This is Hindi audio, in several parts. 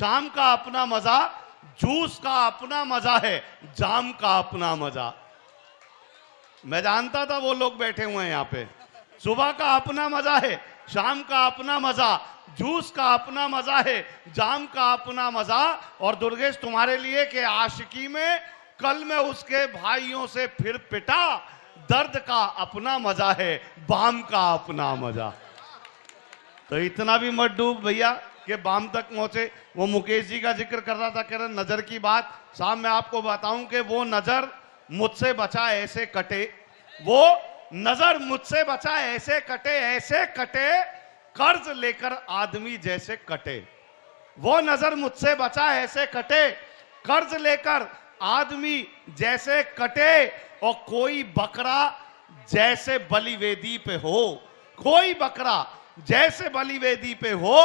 शाम का अपना मजा, जूस का अपना मजा है, जाम का अपना मजा। मैं जानता था वो लोग बैठे हुए हैं यहाँ पे। सुबह का अपना मजा है, शाम का अपना मजा, जूस का अपना मजा है, जाम का अपना मजा। और दुर्गेश तुम्हारे लिए कि आशिकी में कल मैं उसके भाइयों से फिर पिटा, दर्द का अपना मजा है, बाम का अपना मजा। तो इतना भी मत डूब भैया कि बाम तक पहुंचे। वो मुकेश जी का जिक्र कर रहा था, कह रहे नजर की बात। साहब मैं आपको बताऊं कि वो नजर मुझसे बचा ऐसे कटे, वो नजर मुझसे बचा ऐसे कटे, कर्ज लेकर आदमी जैसे कटे। वो नजर मुझसे बचा ऐसे कटे, कर्ज लेकर आदमी जैसे कटे। और कोई बकरा जैसे बलिवेदी पे हो, कोई बकरा जैसे बलिवेदी पे हो,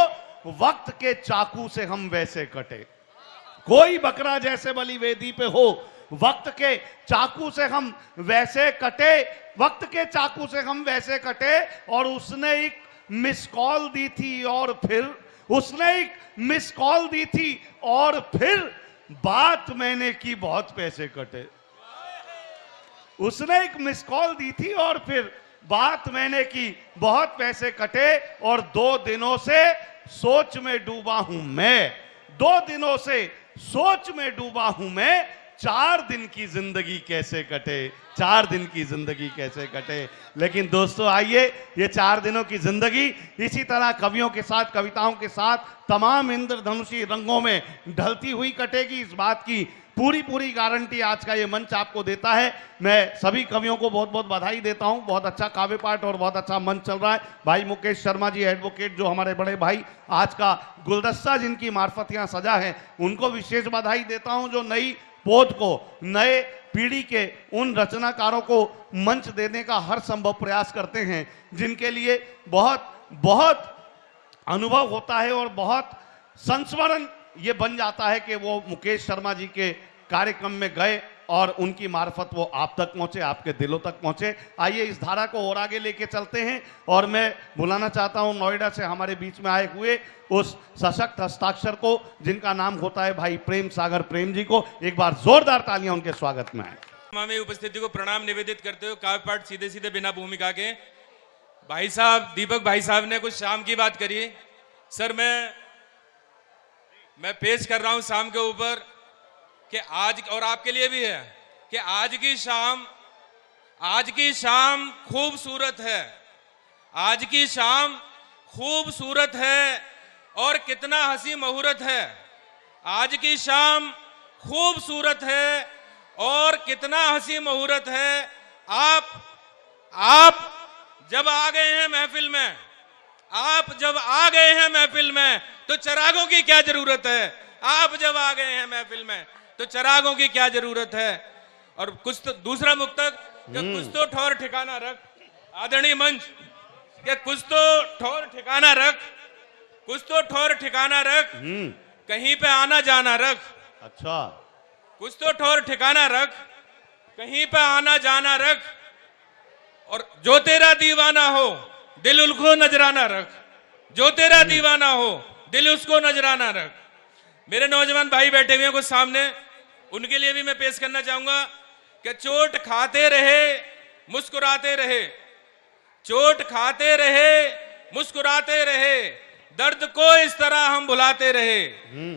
वक्त के चाकू से हम वैसे कटे। कोई बकरा जैसे बलिवेदी पे हो, वक्त के चाकू से हम वैसे कटे, वक्त के चाकू से हम वैसे कटे। और उसने एक मिस कॉल दी थी और फिर, उसने एक मिस कॉल दी थी और फिर बात मैंने की बहुत पैसे कटे। उसने एक मिस कॉल दी थी और फिर बात मैंने की बहुत पैसे कटे। और 2 दिनों से सोच में डूबा हूं मैं, 2 दिनों से सोच में डूबा हूं मैं, 4 दिन की जिंदगी कैसे कटे, 4 दिन की जिंदगी कैसे कटे। लेकिन दोस्तों आइए, ये 4 दिनों की जिंदगी इसी तरह कवियों के साथ, कविताओं के साथ, तमाम इंद्रधनुषी रंगों में ढलती हुई कटेगी। इस बात की पूरी गारंटी आज का ये मंच आपको देता है। मैं सभी कवियों को बहुत बहुत बधाई देता हूं। बहुत अच्छा काव्य पाठ और बहुत अच्छा मंच चल रहा है। भाई मुकेश शर्मा जी एडवोकेट, जो हमारे बड़े भाई, आज का गुलदस्ता जिनकी मार्फत यहाँ सजा है, उनको विशेष बधाई देता हूं, जो नई पौध को, नए पीढ़ी के उन रचनाकारों को मंच देने का हर संभव प्रयास करते हैं, जिनके लिए बहुत बहुत अनुभव होता है और बहुत संस्मरण ये बन जाता है कि वो मुकेश शर्मा जी के कार्यक्रम में गए और उनकी मार्फत वो आप तक पहुंचे, आपके दिलों तक पहुंचे। आइए इस धारा को और आगे लेके चलते हैं। और मैं बुलाना चाहता हूं नोएडा से हमारे बीच में आए हुए उस सशक्त हस्ताक्षर को, जिनका नाम होता है भाई प्रेम सागर प्रेम जी को। एक बार जोरदार तालियां उनके स्वागत में आए। में उपस्थिति को प्रणाम निवेदित करते हुए काव्य पाठ सीधे सीधे बिना भूमिका के भाई साहब, दीपक भाई साहब ने कुछ शाम की बात करी। सर मैं पेश कर रहा हूं शाम के ऊपर कि आज, और आपके लिए भी है, कि आज की शाम खूबसूरत है, आज की शाम खूबसूरत है और कितना हंसी मुहूर्त है। आज की शाम खूबसूरत है और कितना हंसी मुहूर्त है। आप जब आ गए हैं महफिल में, आप जब आ गए हैं महफिल में, तो चरागों की क्या जरूरत है। आप जब आ गए हैं महफिल में, तो चरागों की क्या जरूरत है। और कुछ तो दूसरा मुक्तक, कुछ तो ठौर ठिकाना रख, आदरणीय मंच, कि कुछ तो ठौर ठिकाना रख, कुछ तो ठौर ठिकाना रख, कहीं पे आना जाना रख। अच्छा, कुछ तो ठौर ठिकाना रख, कहीं पे आना जाना रख। और जो तेरा दीवाना हो दिल उसको नजराना रख, जो तेरा दीवाना हो दिल उसको नजराना रख। मेरे नौजवान भाई बैठे हुए हैं कुछ सामने, उनके लिए भी मैं पेश करना चाहूंगा कि चोट खाते रहे मुस्कुराते रहे, चोट खाते रहे मुस्कुराते रहे, दर्द को इस तरह हम भुलाते रहे।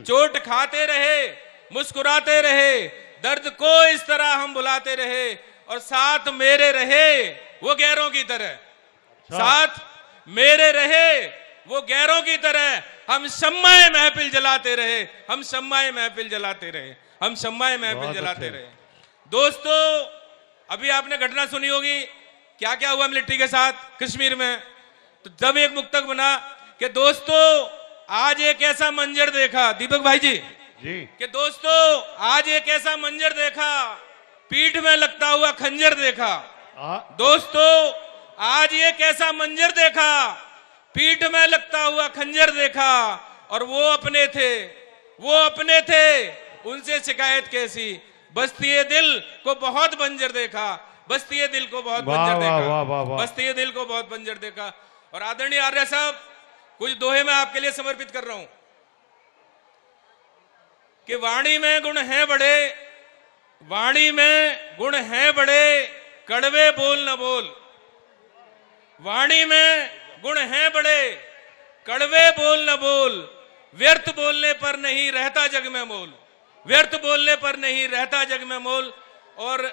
चोट खाते रहे मुस्कुराते रहे, दर्द को इस तरह हम भुलाते रहे। और साथ मेरे रहे वो गैरों की तरह, साथ मेरे रहे वो गैरों की तरह। हम शम्माए महफिल जलाते रहे, हम शम्माए महफिल जलाते रहे, हम शम्माए महफिल जलाते रहे। दोस्तों, अभी आपने घटना सुनी होगी क्या क्या हुआ मिलिट्री के साथ कश्मीर में। तो जब एक मुक्तक बना कि दोस्तों आज एक ऐसा मंजर देखा, दीपक भाई जी कि दोस्तों आज एक ऐसा मंजर देखा, पीठ में लगता हुआ खंजर देखा। दोस्तों आज ये कैसा मंजर देखा, पीठ में लगता हुआ खंजर देखा। और वो अपने थे, उनसे शिकायत कैसी। बस्ती दिल को बहुत बंजर देखा, बस्ती दिल को बहुत बंजर देखा, बस्ती दिल को बहुत बंजर देखा। और आदरणीय आर्य साहब, कुछ दोहे मैं आपके लिए समर्पित कर रहा हूं। कि वाणी में गुण हैं बड़े, वाणी में गुण हैं बड़े, कड़वे बोल न बोल। वाणी में गुण हैं बड़े, कड़वे बोल न बोल। व्यर्थ बोलने पर नहीं रहता जग में मोल, व्यर्थ बोलने पर नहीं रहता जग में मोल। और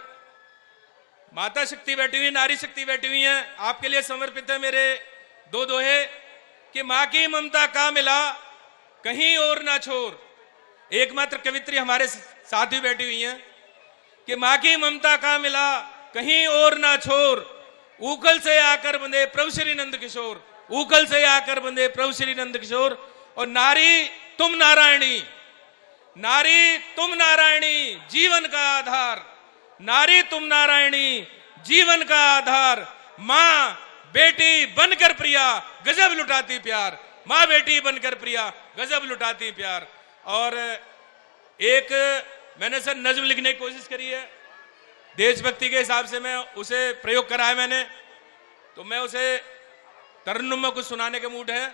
माता शक्ति बैठी हुई, नारी शक्ति बैठी हुई है, आपके लिए समर्पित है मेरे दो दोहे कि मां की ममता का मिला कहीं और ना छोर। एकमात्र कवित्री हमारे साथ ही बैठी हुई हैं कि मां की ममता का मिला कहीं और ना छोर। ऊकल से आकर बंधे प्रभु श्री नंद किशोर, ऊकल से आकर बंधे प्रभु श्री नंद किशोर। और नारी तुम नारायणी, नारी तुम नारायणी जीवन का आधार, नारी तुम नारायणी जीवन का आधार। मां बेटी बनकर प्रिया गजब लुटाती प्यार, मां बेटी बनकर प्रिया गजब लुटाती प्यार। और एक मैंने सर नज्म लिखने की कोशिश करी है, देशभक्ति के हिसाब से मैं उसे प्रयोग करा है मैंने, तो मैं उसे तरन्नुम में कुछ सुनाने के मूड है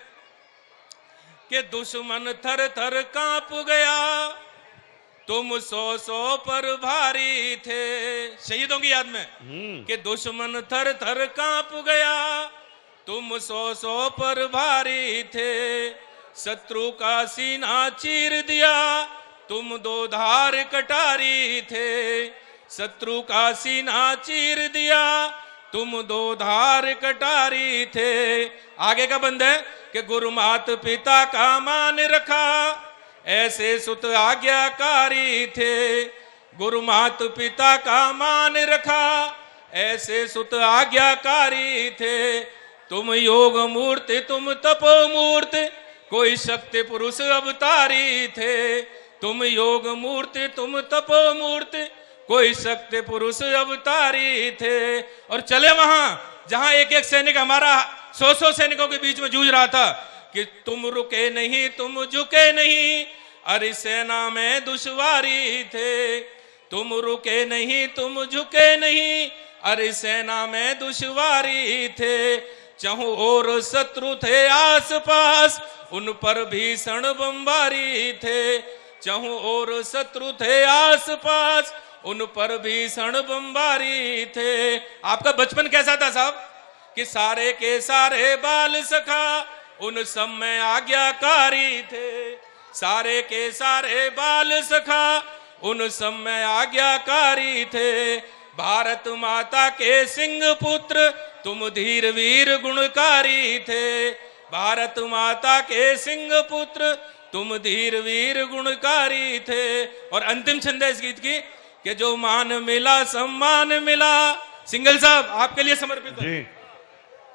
कि दुश्मन थर थर कांप गया, तुम 100 पर भारी थे। शहीदों की याद में कि दुश्मन थर थर कांप गया, तुम 100 पर भारी थे। शत्रु का सीना चीर दिया, तुम 2 धार कटारी थे। शत्रु का सीना चीर दिया, तुम 2 धार कटारी थे। आगे का बंद है कि गुरु मात पिता का मान रखा, ऐसे सुत आज्ञाकारी थे। गुरु मात पिता का मान रखा, ऐसे सुत आज्ञाकारी थे। तुम योग मूर्ति तुम तपो मूर्ति, कोई शक्ति पुरुष अवतारी थे। तुम योग मूर्ति तुम तपो मूर्ति, कोई शक्ति पुरुष अवतारी थे। और चले वहां जहां एक एक सैनिक हमारा 100 सैनिकों के बीच में जूझ रहा था कि तुम रुके नहीं तुम झुके नहीं, अरे सेना में दुश्वारी थे। तुम रुके नहीं तुम झुके नहीं, अरे सेना में दुश्वारी थे। चहुं ओर शत्रु थे आस पास, उन पर भीषण बमबारी थे। चहुं ओर शत्रु थे आस पास, उन पर भीषण बमबारी थे। आपका बचपन कैसा था साहब कि सारे के सारे बाल सखा उन सब में आज्ञाकारी थे। सारे के सारे बाल सखा उन सब में आज्ञाकारी थे। भारत माता के सिंह पुत्र तुम धीर वीर गुणकारी थे। भारत माता के सिंह पुत्र तुम धीर वीर गुणकारी थे। और अंतिम छंद है इस गीत की कि जो मान मिला सम्मान मिला, सिंगल साहब आपके लिए समर्पित है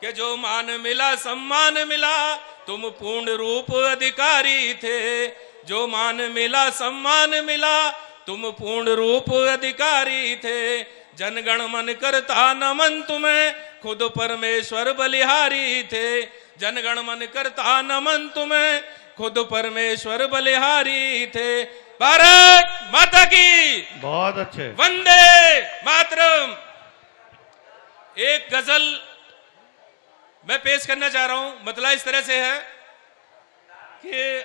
कि जो मान मिला सम्मान मिला, तुम पूर्ण रूप अधिकारी थे। जो मान मिला सम्मान मिला, तुम पूर्ण रूप अधिकारी थे। जनगण मन करता नमन तुम्हें, खुद परमेश्वर बलिहारी थे। जनगण मन करता नमन तुम्हें, खुद परमेश्वर बलिहारी थे। भारत माता की बहुत अच्छे, वंदे मातरम। एक गजल मैं पेश करना चाह रहा हूं, मतलब इस तरह से है कि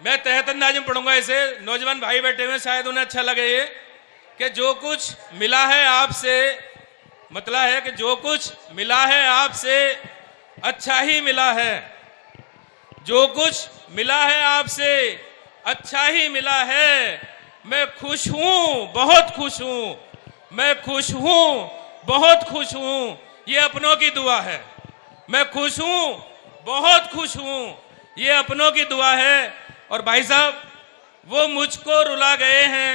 मैं तहत अंदाज में पढ़ूंगा इसे। नौजवान भाई बैठे हुए शायद उन्हें अच्छा लगे ये कि जो कुछ मिला है आपसे, मतलब है कि जो कुछ मिला है आपसे अच्छा ही मिला है। जो कुछ मिला है आपसे अच्छा ही मिला है। मैं खुश हूं, बहुत खुश हूं। मैं खुश हूं, बहुत खुश हूं, ये अपनों की दुआ है। मैं खुश हूं, बहुत खुश हूं, ये अपनों की दुआ है। और भाई साहब वो मुझको रुला गए हैं,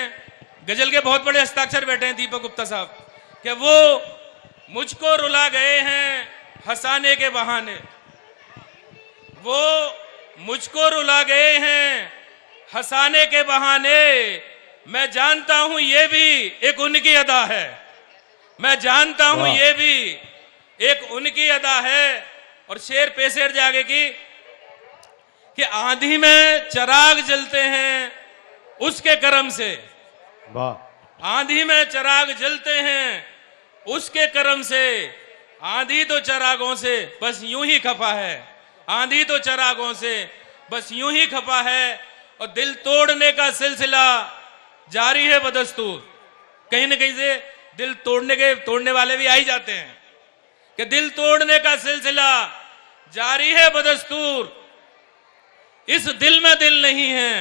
गजल के बहुत बड़े हस्ताक्षर बैठे हैं दीपक गुप्ता साहब, कि वो मुझको रुला गए हैं हंसाने के बहाने। वो मुझको रुला गए हैं हंसाने के बहाने। मैं जानता हूं ये भी एक उनकी अदा है। मैं जानता हूं ये भी एक उनकी अदा है। और शेर पे शेर जागे कि आंधी में चिराग जलते हैं उसके करम से। आंधी में चिराग जलते हैं उसके करम से। आंधी तो चिरागों से बस यूं ही खफा है। आंधी तो चिरागों से बस यूं ही खपा है और दिल तोड़ने का सिलसिला जारी है बदस्तूर। कहीं ना कहीं से दिल तोड़ने वाले भी आ ही जाते हैं कि दिल तोड़ने का सिलसिला जारी है बदस्तूर। इस दिल में दिल नहीं है,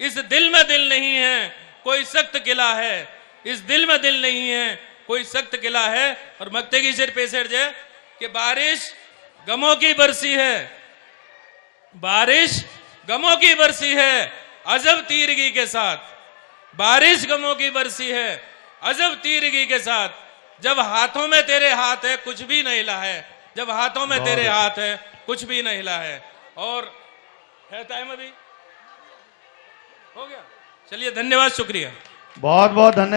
इस दिल में दिल नहीं है, कोई सख्त किला है। इस दिल में दिल नहीं है, कोई सख्त किला है। और मक्ते की शेर पेशर जे कि बारिश गमों की बरसी है, बारिश गमों की बरसी है अजब तीरगी के साथ। बारिश गमों की बरसी है अजब तीरगी के साथ। जब हाथों में तेरे हाथ है कुछ भी नहीं हिला है, जब हाथों में तेरे हाथ है कुछ भी नहीं हिला है। और है टाइम अभी हो गया, चलिए धन्यवाद, शुक्रिया, बहुत बहुत धन्यवाद।